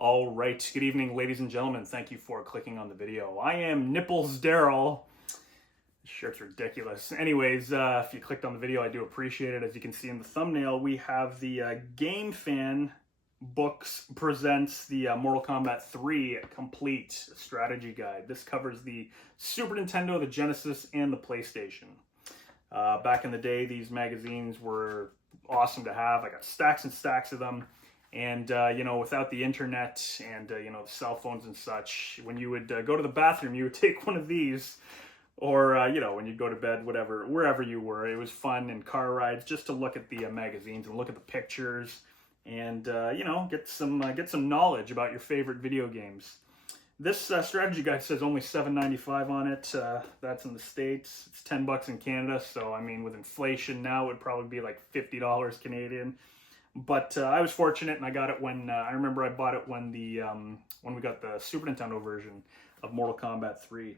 All right, good evening, ladies and gentlemen. Thank you for clicking on the video. I am Nipples Darryl. This shirt's ridiculous. Anyways, if you clicked on the video, I do appreciate it. As you can see in the thumbnail, we have the Gamefan Books presents the Mortal Kombat 3 Complete strategy guide. This covers the Super Nintendo, the Genesis, and the PlayStation. Back in the day, these magazines were awesome to have. I got stacks and stacks of them. And, without the internet and, the cell phones and such, when you would go to the bathroom, you would take one of these, or, when you'd go to bed, whatever, wherever you were. It was fun, and car rides, just to look at the magazines and look at the pictures and, get some knowledge about your favorite video games. This strategy guide says only $7.95 on it. That's in the States. It's $10 in Canada, so, I mean, with inflation now, it would probably be like $50 Canadian. But I was fortunate, and I got it when I remember I bought it when we got the Super Nintendo version of Mortal Kombat 3.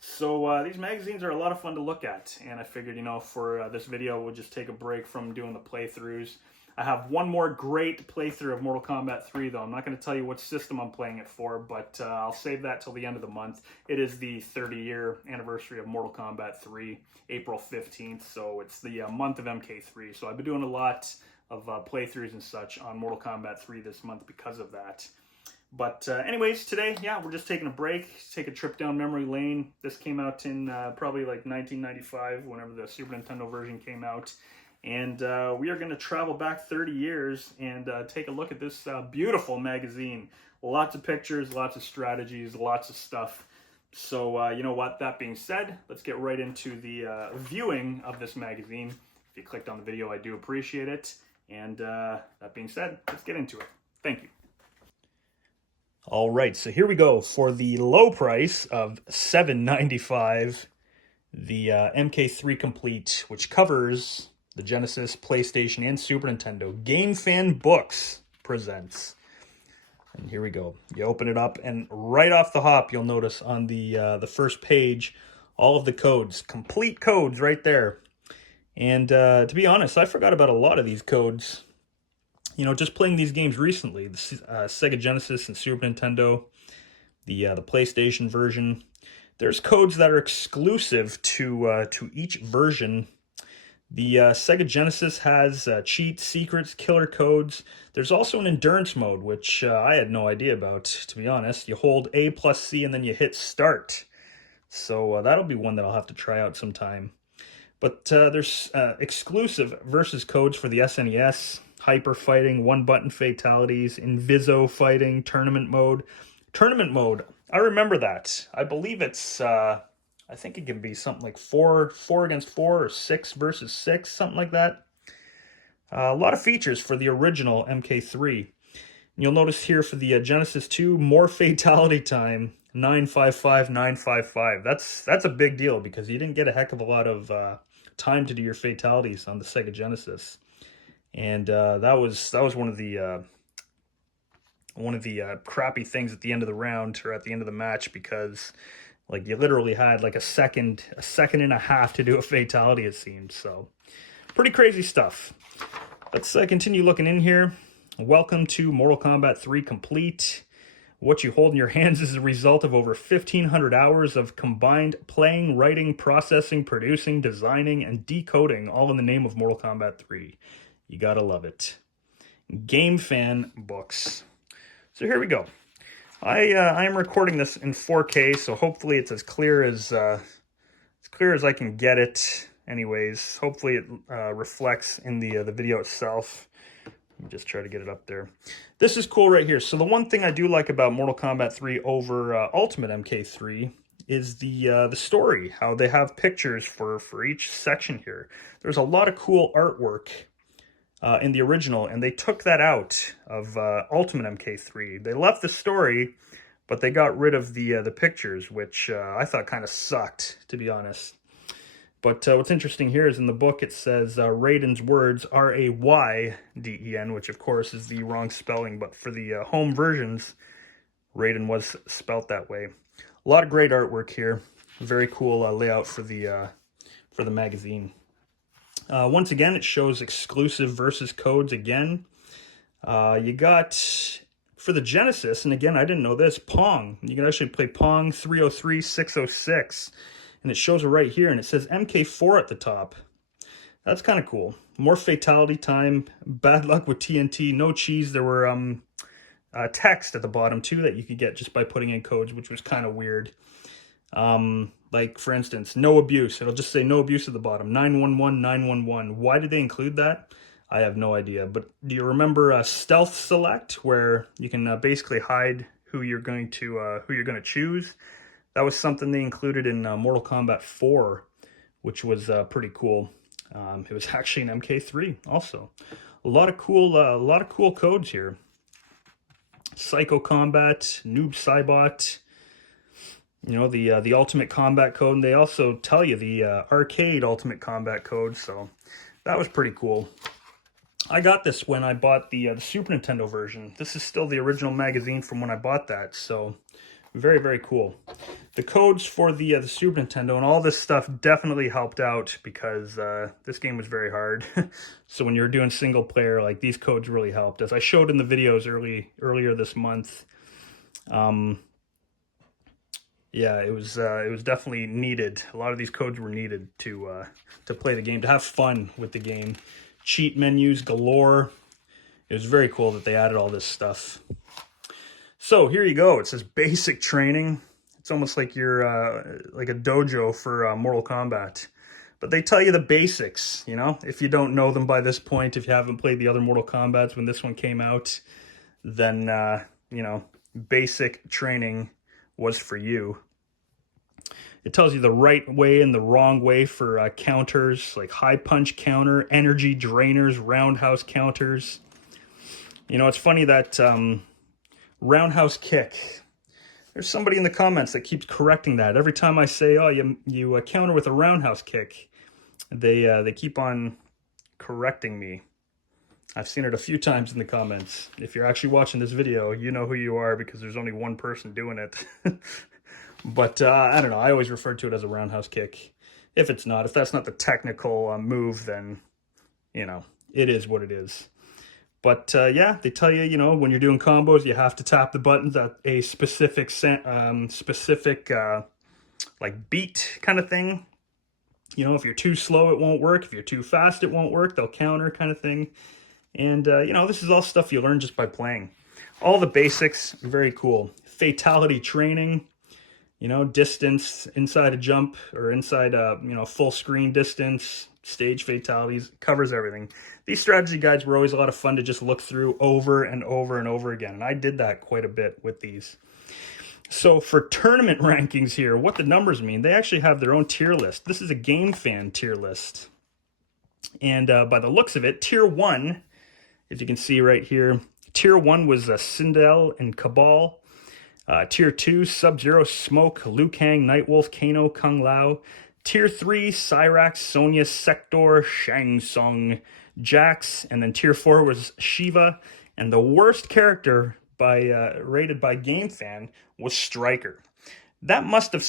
So these magazines are a lot of fun to look at, and I figured, for this video, we'll just take a break from doing the playthroughs. I have one more great playthrough of Mortal Kombat 3, though. I'm not going to tell you what system I'm playing it for, but I'll save that till the end of the month. It is the 30-year anniversary of Mortal Kombat 3, April 15th, so it's the month of MK3. So I've been doing a lot of playthroughs and such on Mortal Kombat 3 this month because of that. But anyways, today, we're just taking a break, take a trip down memory lane. This came out in probably like 1995, whenever the Super Nintendo version came out. And we are going to travel back 30 years and take a look at this beautiful magazine. Lots of pictures, lots of strategies, lots of stuff. So, you know what, that being said, let's get right into the viewing of this magazine. If you clicked on the video, I do appreciate it. And that being said, let's get into it. Thank you. All right, so here we go. For the low price of $7.95, the MK3 Complete, which covers the Genesis, PlayStation, and Super Nintendo, Gamefan Books presents. And here we go. You open it up, and right off the hop, you'll notice on the first page, all of the codes, complete codes right there. And to be honest, I forgot about a lot of these codes. Just playing these games recently, the Sega Genesis and Super Nintendo, the PlayStation version. There's codes that are exclusive to each version. The Sega Genesis has cheats, secrets, killer codes. There's also an endurance mode, which I had no idea about, to be honest. You hold A plus C and then you hit start. So that'll be one that I'll have to try out sometime. But there's exclusive versus codes for the SNES, hyper fighting, one-button fatalities, Inviso fighting, tournament mode. Tournament mode, I remember that. I believe it's, I think it can be something like 4 against 4 or 6 versus 6, something like that. A lot of features for the original MK3. And you'll notice here for the Genesis 2, more fatality time, 955, 955. That's a big deal because you didn't get a heck of a lot of time to do your fatalities on the Sega Genesis, and that was one of the crappy things at the end of the round or at the end of the match, because like you literally had like a second and a half to do a fatality, it seemed. So pretty crazy stuff. Let's continue looking in here. Welcome to Mortal Kombat 3 Complete. What you hold in your hands is a result of over 1,500 hours of combined playing, writing, processing, producing, designing, and decoding, all in the name of Mortal Kombat 3. You gotta love it. Gamefan Books. So here we go. I am recording this in 4K, so hopefully it's as clear as I can get it. Anyways, hopefully it reflects in the video itself. Let me just try to get it up there. This is cool right here. So the one thing I do like about Mortal Kombat 3 over Ultimate MK3 is the story, how they have pictures for each section here. There's a lot of cool artwork in the original, and they took that out of Ultimate MK3. They left the story, but they got rid of the pictures, which I thought kind of sucked, to be honest. But what's interesting here is in the book it says Raiden's words, R-A-Y-D-E-N, which of course is the wrong spelling, but for the home versions, Raiden was spelt that way. A lot of great artwork here. Very cool layout for the magazine. Once again, it shows exclusive versus codes again. You got for the Genesis, and again, I didn't know this, Pong. You can actually play Pong 303, 606, and it shows it right here, and it says MK4 at the top. That's kind of cool. More fatality time, bad luck with TNT, no cheese. There were text at the bottom too that you could get just by putting in codes, which was kind of weird. Like for instance, no abuse. It'll just say no abuse at the bottom. 911, 911. Why did they include that? I have no idea. But do you remember stealth select, where you can basically hide who you're going to choose? That was something they included in Mortal Kombat 4, which was pretty cool. It was actually an MK3 also. A lot of cool codes here. Psycho Combat, Noob Cybot, you know, the Ultimate Combat code, and they also tell you the Arcade Ultimate Combat code, so that was pretty cool. I got this when I bought the Super Nintendo version. This is still the original magazine from when I bought that, so very, very cool. The codes for the Super Nintendo and all this stuff definitely helped out because this game was very hard. So when you're doing single player, like, these codes really helped. As I showed in the videos earlier this month, yeah, it was definitely needed. A lot of these codes were needed to play the game, to have fun with the game. Cheat menus galore. It was very cool that they added all this stuff. So here you go. It says basic training. It's almost like you're like a dojo for Mortal Kombat. But they tell you the basics, you know? If you don't know them by this point, if you haven't played the other Mortal Kombats when this one came out, then, you know, basic training was for you. It tells you the right way and the wrong way for counters, like high punch counter, energy drainers, roundhouse counters. You know, it's funny that roundhouse kick. There's somebody in the comments that keeps correcting that. Every time I say, oh, you counter with a roundhouse kick, they keep on correcting me. I've seen it a few times in the comments. If you're actually watching this video, you know who you are because there's only one person doing it. But I don't know. I always refer to it as a roundhouse kick. If that's not the technical move, then, you know, it is what it is. But yeah, they tell you, you know, when you're doing combos, you have to tap the buttons at a specific like beat kind of thing. You know, if you're too slow, it won't work. If you're too fast, it won't work. They'll counter kind of thing. And, you know, this is all stuff you learn just by playing. All the basics, very cool. Fatality training, you know, distance, inside a jump, or inside a, you know, full screen distance, stage fatalities, covers everything. These strategy guides were always a lot of fun to just look through over and over and over again. And I did that quite a bit with these. So for tournament rankings here, what the numbers mean, they actually have their own tier list. This is a Gamefan tier list. And by the looks of it, tier 1, if you can see right here, tier 1 was Sindel and Cabal. Tier 2, Sub-Zero, Smoke, Liu Kang, Nightwolf, Kano, Kung Lao. Tier 3, Cyrax, Sonya, Sector, Shang Tsung, Jax. And then Tier 4 was Shiva. And the worst character rated by Gamefan was Striker. That must have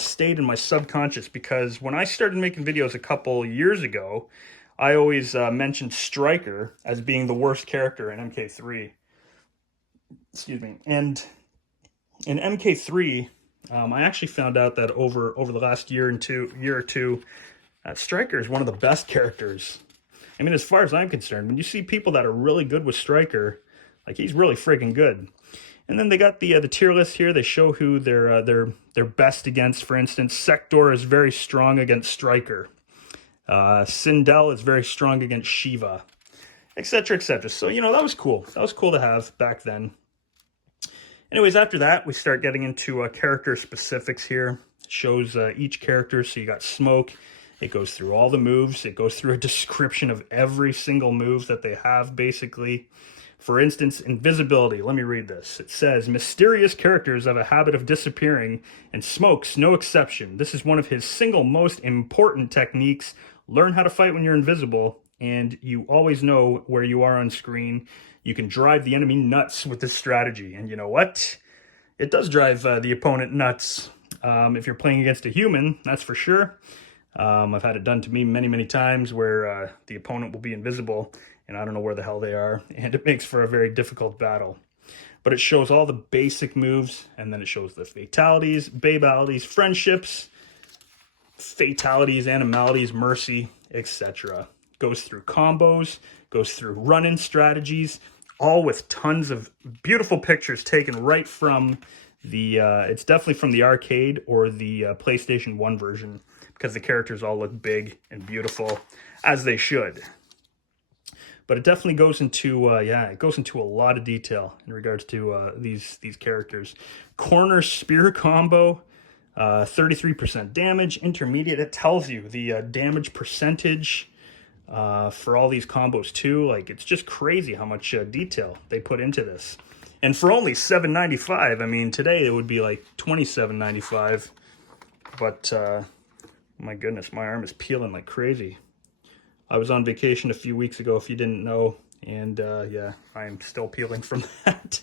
stayed in my subconscious because when I started making videos a couple years ago, I always mentioned Striker as being the worst character in MK3. Excuse me. And in MK3, I actually found out that over the last year or two, Striker is one of the best characters. I mean, as far as I'm concerned, when you see people that are really good with Striker, like, he's really friggin' good. And then they got the tier list here. They show who they're best against. For instance, Sector is very strong against Striker. Sindel is very strong against Shiva, etc., etc. So, you know, that was cool. That was cool to have back then. Anyways, after that, we start getting into character specifics here. It shows each character. So you got Smoke. It goes through all the moves. It goes through a description of every single move that they have, basically. For instance, invisibility. Let me read this. It says, mysterious characters have a habit of disappearing, and Smoke's no exception. This is one of his single most important techniques. Learn how to fight when you're invisible, and you always know where you are on screen. You can drive the enemy nuts with this strategy. And you know what? It does drive the opponent nuts. If you're playing against a human, that's for sure. I've had it done to me many, many times where the opponent will be invisible, and I don't know where the hell they are, and it makes for a very difficult battle. But it shows all the basic moves, and then it shows the fatalities, babalities, friendships, fatalities, animalities, mercy, etc. Goes through combos, goes through run-in strategies, all with tons of beautiful pictures taken right from the, it's definitely from the arcade or the PlayStation 1 version, because the characters all look big and beautiful, as they should. But it definitely goes into, yeah, it goes into a lot of detail in regards to these characters. Corner spear combo, 33% damage, intermediate. It tells you the damage percentage for all these combos too. Like, it's just crazy how much detail they put into this. And for only $7.95, I mean, today it would be like $27.95. But my goodness, my arm is peeling like crazy. I was on vacation a few weeks ago, if you didn't know, and yeah, I am still peeling from that.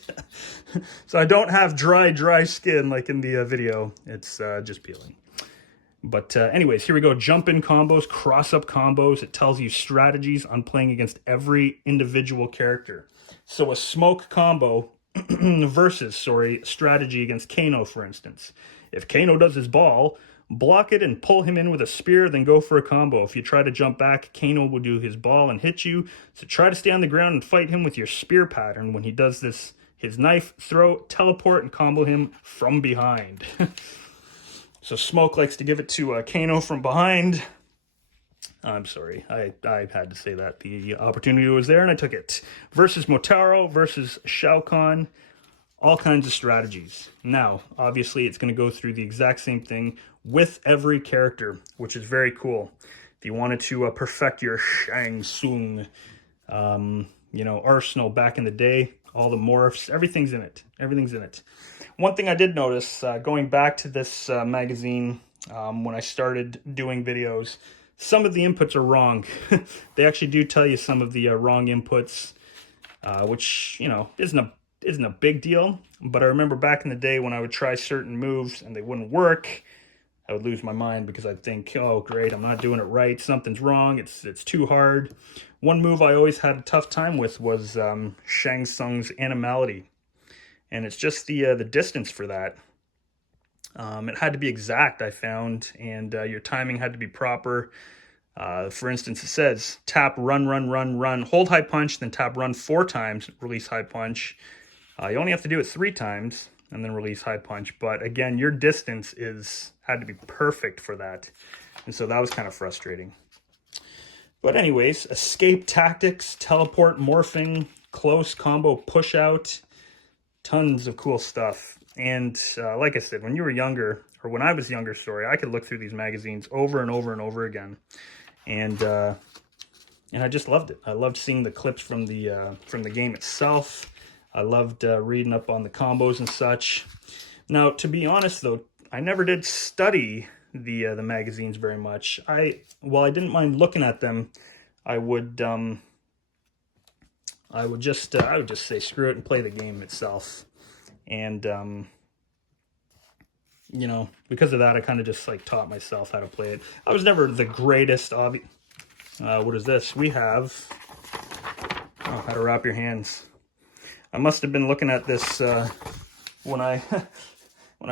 So I don't have dry skin like in the video. It's just peeling. But anyways, here we go. Jump-in combos, cross-up combos. It tells you strategies on playing against every individual character. So a smoke combo versus, strategy against Kano, for instance. If Kano does his ball, block it and pull him in with a spear, then go for a combo. If you try to jump back, Kano will do his ball and hit you. So try to stay on the ground and fight him with your spear pattern. When he does this, his knife, throw, teleport, and combo him from behind. So Smoke likes to give it to Kano from behind. I'm sorry, I had to say that. The opportunity was there and I took it. Versus Motaro, versus Shao Kahn. All kinds of strategies. Now, obviously, it's going to go through the exact same thing with every character, which is very cool. If you wanted to perfect your Shang Tsung, you know, arsenal back in the day, all the morphs, everything's in it. Everything's in it. One thing I did notice, going back to this magazine, when I started doing videos, some of the inputs are wrong. They actually do tell you some of the wrong inputs, which, you know, isn't a big deal. But I remember back in the day when I would try certain moves and they wouldn't work, I would lose my mind because I'd think, oh great, I'm not doing it right, something's wrong, it's too hard. One move I always had a tough time with was Shang Tsung's animality, and it's just the distance for that. It had to be exact, I found, and your timing had to be proper. For instance, it says tap run, hold high punch, then tap run 4 times, release high punch. You only have to do it 3 times and then release high punch. But again, your distance had to be perfect for that. And so that was kind of frustrating. But anyways, escape tactics, teleport, morphing, close combo, push out, tons of cool stuff. And like I said, when you were younger, or when I was younger, I could look through these magazines over and over and over again. And I just loved it. I loved seeing the clips from the game itself. I loved reading up on the combos and such. Now, to be honest, though, I never did study the magazines very much. While I didn't mind looking at them, I would just say screw it and play the game itself. And you know, because of that, I kind of just like taught myself how to play it. I was never the greatest. What is this? We have how to wrap your hands. I must have been looking at this when I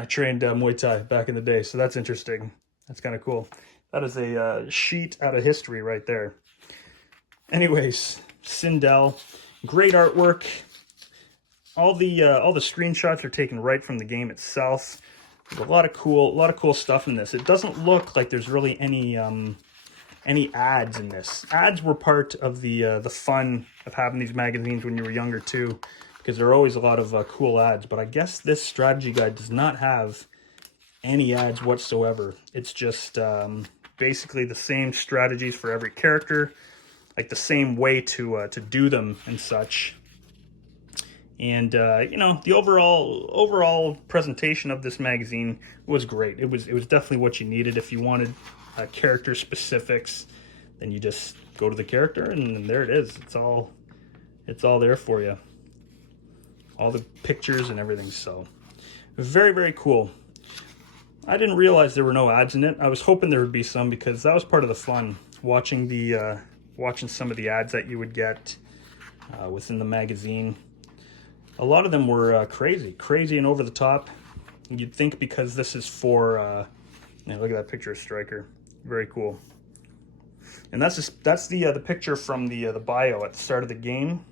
trained Muay Thai back in the day. So that's interesting. That's kind of cool. That is a sheet out of history right there. Anyways, Sindel, great artwork. All the screenshots are taken right from the game itself. There's a lot of cool stuff in this. It doesn't look like there's really any ads in this. Ads were part of the fun of having these magazines when you were younger too, because there are always a lot of cool ads. But I guess this strategy guide does not have any ads whatsoever. It's just basically the same strategies for every character, like the same way to do them and such. And you know, the overall presentation of this magazine was great. It was definitely what you needed. If you wanted character specifics, then you just go to the character and there it is. It's all there for you. All the pictures and everything. So very, very cool. I didn't realize there were no ads in it. I was hoping there would be some, because that was part of the fun, watching some of the ads that you would get within the magazine. A lot of them were crazy and over the top. You'd think because this is for, look at that picture of Stryker. Very cool. And that's the picture from the bio at the start of the game.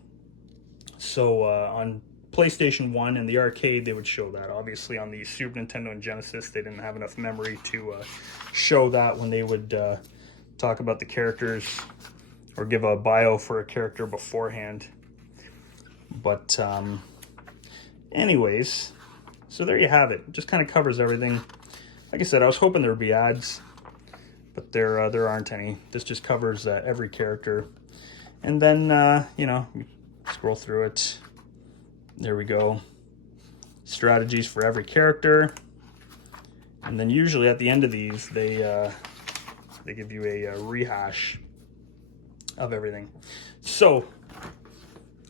So on PlayStation 1 and the arcade, they would show that. Obviously, on the Super Nintendo and Genesis, they didn't have enough memory to show that when they would talk about the characters or give a bio for a character beforehand. But anyways, so there you have it. Just kind of covers everything. Like I said, I was hoping there would be ads, but there aren't any. This just covers every character. And then, scroll through it. There we go. Strategies for every character. And then usually at the end of these, they give you a rehash of everything. So,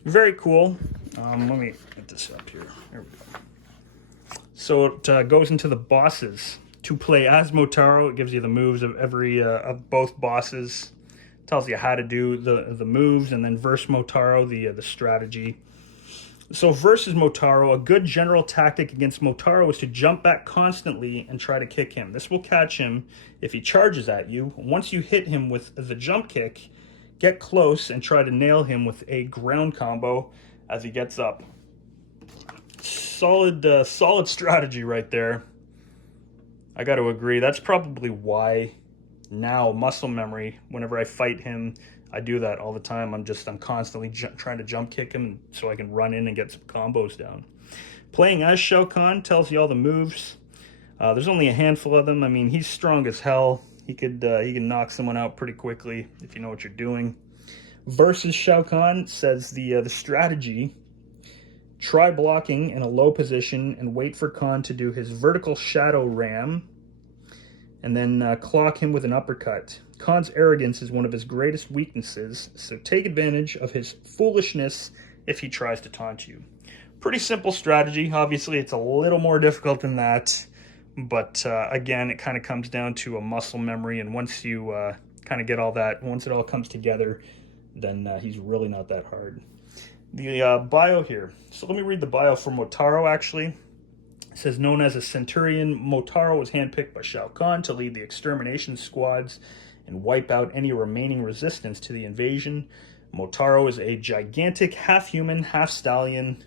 very cool. Let me get this up here. There we go. So it goes into the bosses. To play as Motaro, it gives you the moves of every of both bosses. Tells you how to do the moves, and then versus Motaro, the strategy. So versus Motaro, a good general tactic against Motaro is to jump back constantly and try to kick him. This will catch him if he charges at you. Once you hit him with the jump kick, get close and try to nail him with a ground combo as he gets up. Solid strategy right there. I got to agree. That's probably why now muscle memory, whenever I fight him, I do that all the time. I'm constantly trying to jump kick him so I can run in and get some combos down. Playing as Shao Kahn tells you all the moves. There's only a handful of them. I mean, he's strong as hell. He can knock someone out pretty quickly if you know what you're doing. Versus Shao Kahn says the strategy. Try blocking in a low position and wait for Kahn to do his vertical shadow ram, and then clock him with an uppercut. Kahn's arrogance is one of his greatest weaknesses, so take advantage of his foolishness if he tries to taunt you. Pretty simple strategy. Obviously, it's a little more difficult than that, but again, it kind of comes down to a muscle memory, and once you kind of get all that, once it all comes together, then he's really not that hard. The bio here. So let me read the bio for Motaro, actually. It says, known as a Centurion, Motaro was handpicked by Shao Kahn to lead the extermination squads and wipe out any remaining resistance to the invasion. Motaro is a gigantic half-human, half-stallion,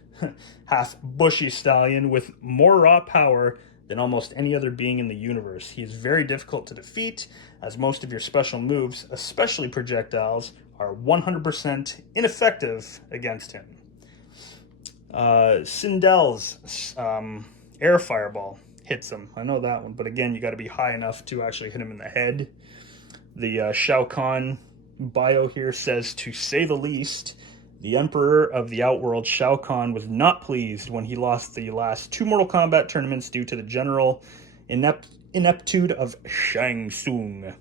half-bushy stallion with more raw power than almost any other being in the universe. He is very difficult to defeat, as most of your special moves, especially projectiles, are 100% ineffective against him. Sindel's air fireball hits him. I know that one, but again, you got to be high enough to actually hit him in the head. The Shao Kahn bio here says, to say the least, the Emperor of the Outworld, Shao Kahn, was not pleased when he lost the last 2 Mortal Kombat tournaments due to the general ineptitude of Shang Tsung.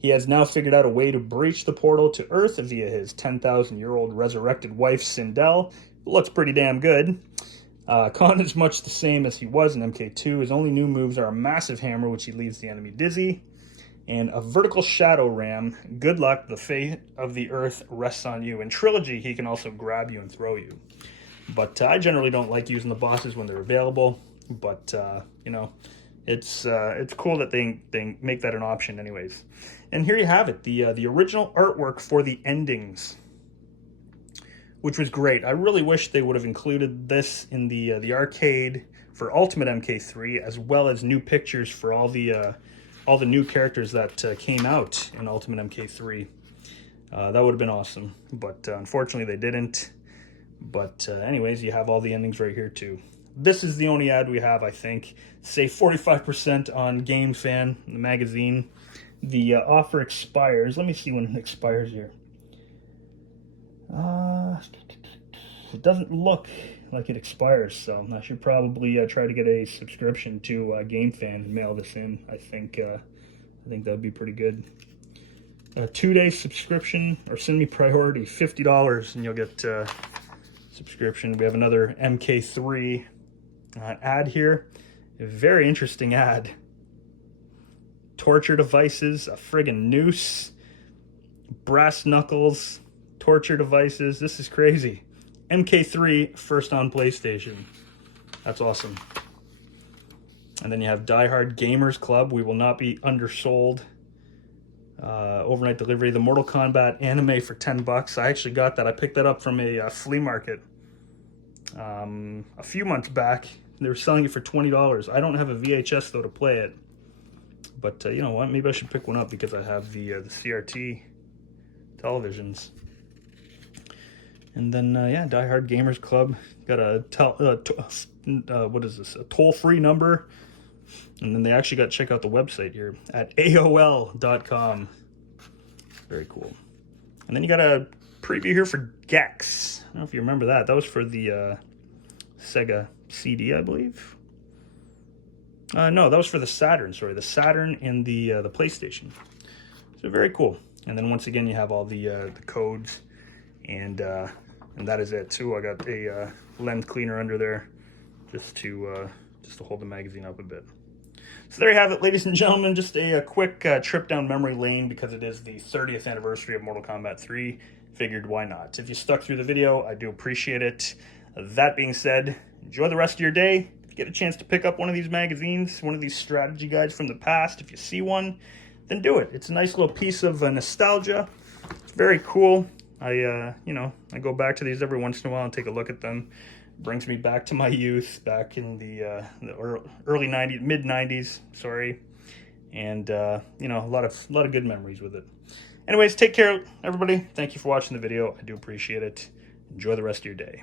He has now figured out a way to breach the portal to Earth via his 10,000-year-old resurrected wife, Sindel, who looks pretty damn good. Kahn is much the same as he was in MK2. His only new moves are a massive hammer, which he leaves the enemy dizzy, and a vertical shadow ram. Good luck, the fate of the Earth rests on you. In Trilogy, he can also grab you and throw you. But I generally don't like using the bosses when they're available, but, it's cool that they make that an option anyways. And here you have it, the original artwork for the endings, which was great. I really wish they would have included this in the arcade for Ultimate MK3, as well as new pictures for all the new characters that came out in Ultimate MK3. That would have been awesome, but unfortunately they didn't. But anyways, you have all the endings right here too. This is the only ad we have, I think. Save 45% on Gamefan, the magazine. The offer expires. Let me see when it expires here. It doesn't look like it expires, so I should probably try to get a subscription to Gamefan and mail this in. I think that'd be pretty good. A 2-day subscription, or send me priority, $50, and you'll get subscription. We have another MK3 ad here. A very interesting ad. Torture devices, a friggin' noose, brass knuckles, torture devices. This is crazy. MK3 first on PlayStation. That's awesome. And then you have Die Hard Gamers Club. We will not be undersold. Overnight delivery. The Mortal Kombat anime for $10. I actually got that. I picked that up from a flea market a few months back. They were selling it for $20. I don't have a VHS though to play it. But you know what? Maybe I should pick one up because I have the CRT televisions. And then yeah, Die Hard Gamers Club got a what is this? A toll-free number. And then they actually got to check out the website here at AOL.com. Very cool. And then you got a preview here for Gex. I don't know if you remember that. That was for the Sega CD, I believe. No, that was for the Saturn. Sorry, the Saturn and the PlayStation. So very cool. And then once again, you have all the codes, and that is it too. I got a lens cleaner under there, just to hold the magazine up a bit. So there you have it, ladies and gentlemen. Just a quick trip down memory lane because it is the 30th anniversary of Mortal Kombat 3. Figured why not? If you stuck through the video, I do appreciate it. That being said, enjoy the rest of your day. If you get a chance to pick up one of these magazines, one of these strategy guides from the past, if you see one, then do it. It's a nice little piece of nostalgia. It's very cool. I go back to these every once in a while and take a look at them. It brings me back to my youth, back in the early 90s, mid 90s, sorry. And, a lot of good memories with it. Anyways, take care, everybody. Thank you for watching the video. I do appreciate it. Enjoy the rest of your day.